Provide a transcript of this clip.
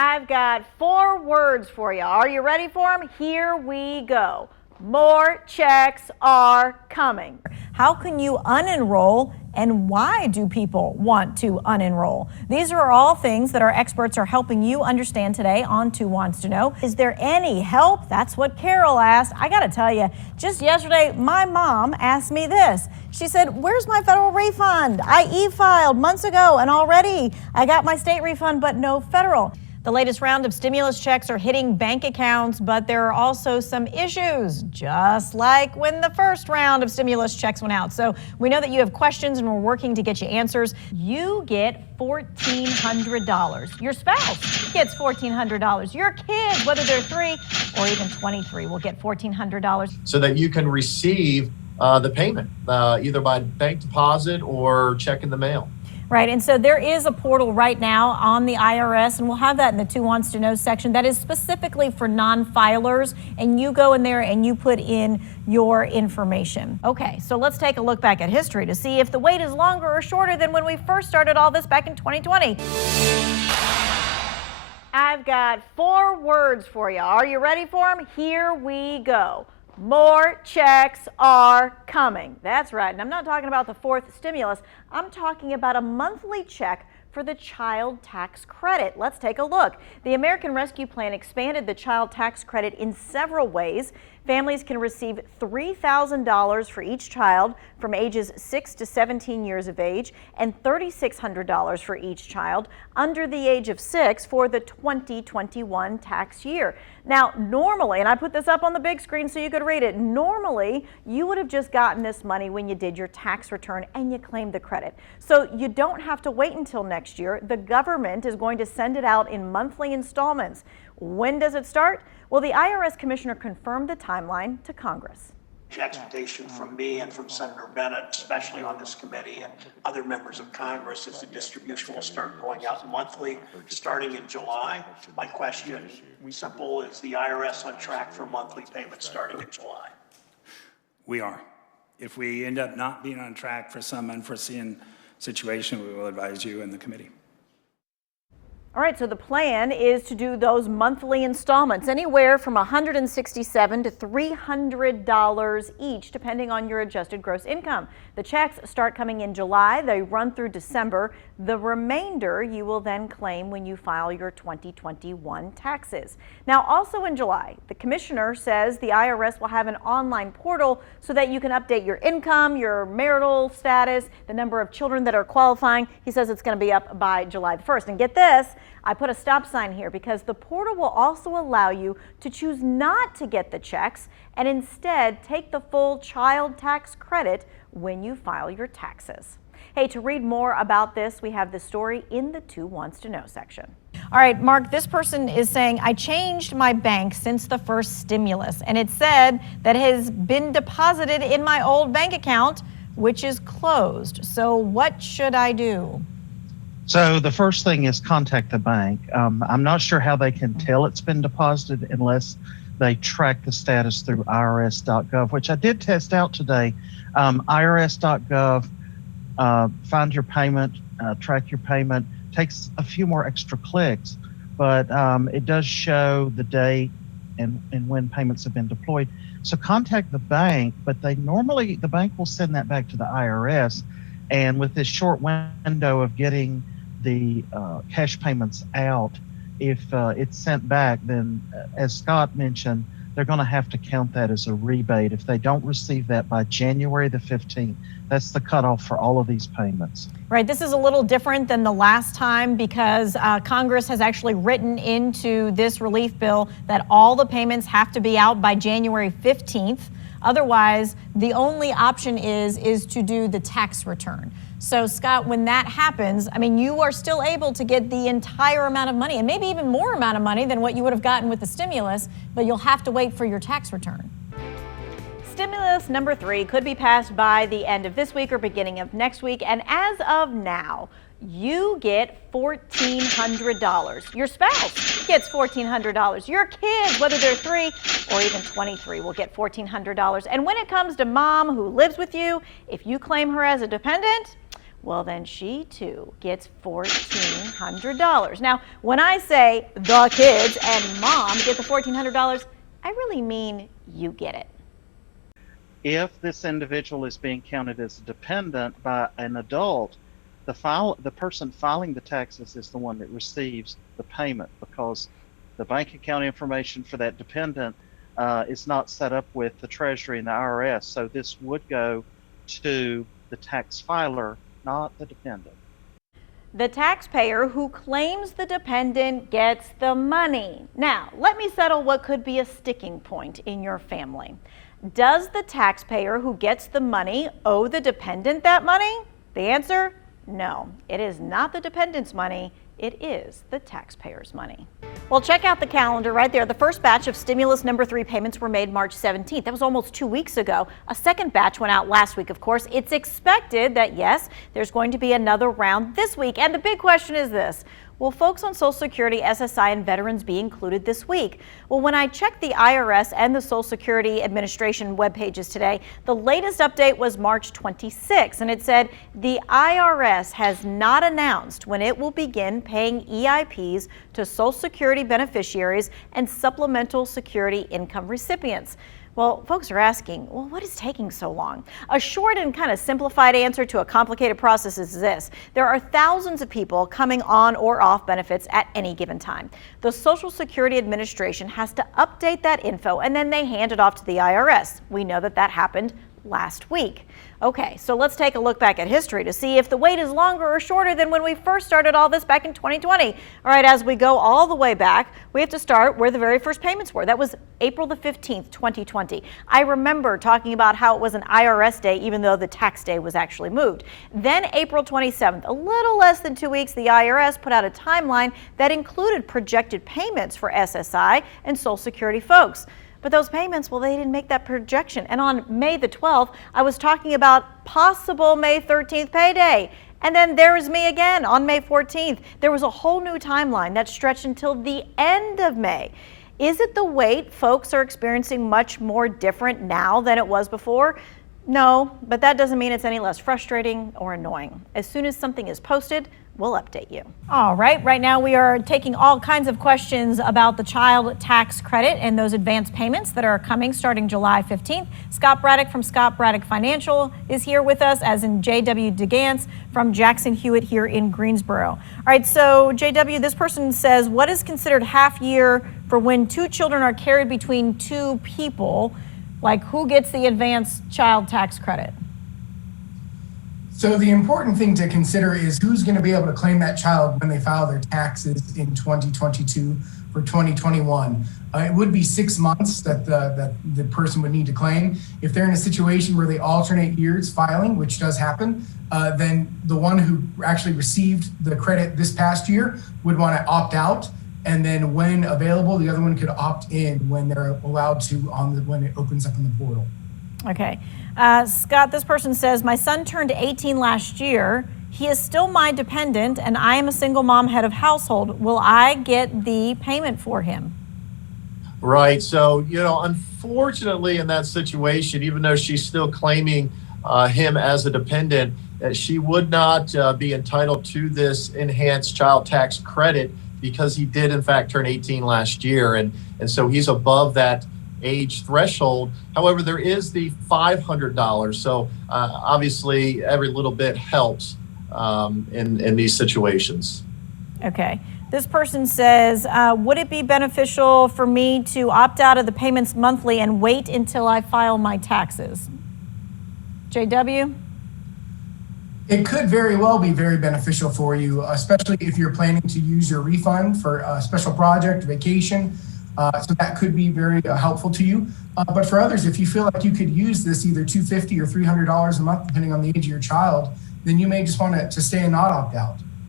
I've got 4 words for you. Are you ready for them? Here we go. More checks are coming. How can you unenroll, and why do people want to unenroll? These are all things that our experts are helping you understand today on Who Wants to Know. Is there any help? That's what Carol asked. I got to tell you, just yesterday, my mom asked me this. She said, where's my federal refund? I e-filed months ago, and already I got my state refund, but no federal. The latest round of stimulus checks are hitting bank accounts, but there are also some issues, just like when the first round of stimulus checks went out. So we know that you have questions, and we're working to get you answers. You get $1,400. Your spouse gets $1,400. Your kids, whether they're 3 or even 23, will get $1,400. So that you can receive the payment, either by bank deposit or check in the mail. Right, and so there is a portal right now on the IRS, and we'll have that in the Who Wants to Know section that is specifically for non-filers, and you go in there and you put in your information. Okay, so let's take a look back at history to see if the wait is longer or shorter than when we first started all this back in 2020. I've got 4 words for you. Are you ready for them? Here we go. More checks are coming. That's right, and I'm not talking about the 4th stimulus. I'm talking about a monthly check for the child tax credit. Let's take a look. The American Rescue Plan expanded the child tax credit in several ways. Families can receive $3,000 for each child from ages 6 to 17 years of age and $3,600 for each child under the age of 6 for the 2021 tax year. Now, normally, and I put this up on the big screen so you could read it, normally you would have just gotten this money when you did your tax return and you claimed the credit. So you don't have to wait until next year. The government is going to send it out in monthly installments. When does it start? Well, the IRS commissioner confirmed the timeline to Congress. The expectation from me and from Senator Bennett, especially on this committee, and other members of Congress, is the distribution will start going out monthly starting in July. My question, simple, is the IRS on track for monthly payments starting in July? We are. If we end up not being on track for some unforeseen situation, we will advise you and the committee. All right, so the plan is to do those monthly installments, anywhere from $167 to $300 each, depending on your adjusted gross income. The checks start coming in July. They run through December. The remainder you will then claim when you file your 2021 taxes. Now, also in July, the commissioner says the IRS will have an online portal so that you can update your income, your marital status, the number of children that are qualifying. He says it's going to be up by July the 1st. And get this, I put a stop sign here because the portal will also allow you to choose not to get the checks and instead take the full child tax credit when you file your taxes. Hey, to read more about this, we have the story in the Who Wants to Know section. All right, Mark, this person is saying, I changed my bank since the first stimulus, and it said that it has been deposited in my old bank account, which is closed. So what should I do? So the first thing is contact the bank. I'm not sure how they can tell it's been deposited unless they track the status through irs.gov, which I did test out today. irs.gov, find your payment, track your payment. Takes a few more extra clicks, but it does show the date and when payments have been deployed. So contact the bank, but the bank will send that back to the IRS. And with this short window of getting the cash payments out, if it's sent back, then as Scott mentioned, they're going to have to count that as a rebate if they don't receive that by January the 15th. That's the cutoff for all of these payments. Right, this is a little different than the last time because Congress has actually written into this relief bill that all the payments have to be out by January 15th. Otherwise, the only option is to do the tax return. So, Scott, when that happens, I mean, you are still able to get the entire amount of money and maybe even more amount of money than what you would have gotten with the stimulus, but you'll have to wait for your tax return. Stimulus number 3 could be passed by the end of this week or beginning of next week. And as of now, you get $1,400. Your spouse gets $1,400. Your kids, whether they're 3 or even 23, will get $1,400. And when it comes to mom who lives with you, if you claim her as a dependent, well, then she too gets $1,400. Now, when I say the kids and mom get the $1,400, I really mean you get it. If this individual is being counted as a dependent by an adult, the person filing the taxes is the one that receives the payment, because the bank account information for that dependent is not set up with the Treasury and the IRS. So this would go to the tax filer, not the dependent. The taxpayer who claims the dependent gets the money. Now, let me settle what could be a sticking point in your family. Does the taxpayer who gets the money owe the dependent that money? The answer, no. It is not the dependent's money. It is the taxpayer's money. Well, check out the calendar right there. The first batch of stimulus number 3 payments were made March 17th. That was almost 2 weeks ago. A second batch went out last week, of course. It's expected that, yes, there's going to be another round this week. And the big question is this: will folks on Social Security, SSI, and veterans be included this week? Well, when I checked the IRS and the Social Security Administration web pages today, the latest update was March 26, and it said the IRS has not announced when it will begin paying EIPs to Social Security beneficiaries and supplemental security income recipients. Well, folks are asking, well, what is taking so long? A short and kind of simplified answer to a complicated process is this: there are thousands of people coming on or off benefits at any given time. The Social Security Administration has to update that info, and then they hand it off to the IRS. We know that that happened last week. Okay, so let's take a look back at history to see if the wait is longer or shorter than when we first started all this back in 2020. All right, as we go all the way back, we have to start where the very first payments were. That was April the 15th, 2020. I remember talking about how it was an IRS day, even though the tax day was actually moved. Then April 27th, a little less than 2 weeks, the IRS put out a timeline that included projected payments for SSI and Social Security folks. But those payments, well, they didn't make that projection. And on May the 12th, I was talking about possible May 13th payday. And then there was me again on May 14th. There was a whole new timeline that stretched until the end of May. Is it the wait folks are experiencing much more different now than it was before? No, but that doesn't mean it's any less frustrating or annoying. As soon as something is posted, we'll update you. All right, right now we are taking all kinds of questions about the child tax credit and those advance payments that are coming starting July 15th. Scott Braddock from Scott Braddock Financial is here with us, as in J.W. DeGance from Jackson Hewitt here in Greensboro. All right, so J.W., this person says, what is considered half year for when 2 children are carried between 2 people? Like, who gets the advanced child tax credit? So the important thing to consider is who's going to be able to claim that child when they file their taxes in 2022 for 2021. It would be 6 months that the person would need to claim. If they're in a situation where they alternate years filing, which does happen, then the one who actually received the credit this past year would want to opt out. And then when available, the other one could opt in when they're allowed to when it opens up in the portal. Okay. Scott, this person says, my son turned 18 last year. He is still my dependent, and I am a single mom, head of household. Will I get the payment for him? Right. So, unfortunately in that situation, even though she's still claiming him as a dependent, she would not be entitled to this enhanced child tax credit because he did in fact turn 18 last year. And so he's above that age threshold. However, there is the $500. So obviously every little bit helps in these situations. Okay. This person says, would it be beneficial for me to opt out of the payments monthly and wait until I file my taxes? JW? It could very well be very beneficial for you, especially if you're planning to use your refund for a special project, vacation. So that could be very helpful to you. But for others, if you feel like you could use this either $250 or $300 a month, depending on the age of your child, then you may just want to stay and not opt out.